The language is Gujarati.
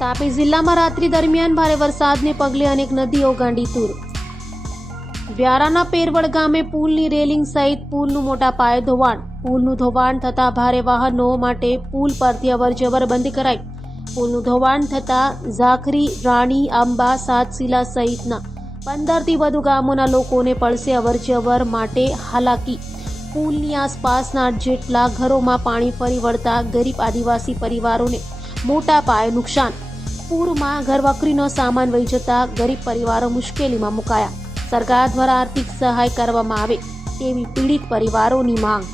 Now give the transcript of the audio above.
તાપી જિલ્લામાં રાત્રિ દરમિયાન ભારે વરસાદને પગલે અનેક નદીઓ ગાંડીતુર. વ્યારાના પેરવડ ગામે પુલની રેલિંગ સહિત પુલનું મોટા પાયે ધોવાણ. પુલનું ધોવાણ થતાં ભારે વાહનો માટે પુલ પરથી અવરજવર બંધ કરાઈ. પુલનું ધોવાણ થતાં ઝાખરી, રાણી, આંબા, સાતશીલા સહિતના 15થી વધુ ગામોના લોકોને પડશે અવરજવર માટે હાલાકી. પુલની આસપાસના 8 જેટલા ઘરોમાં પાણી ફરી વળતા ગરીબ આદિવાસી પરિવારોને મોટા પાયે નુકસાન. પૂરમાં ઘરવકરીનો સામાન વહી જતા ગરીબ પરિવારો મુશ્કેલીમાં મુકાયા. સરકાર દ્વારા આર્થિક સહાય કરવામાં આવે તેવી પીડિત પરિવારોની માંગ.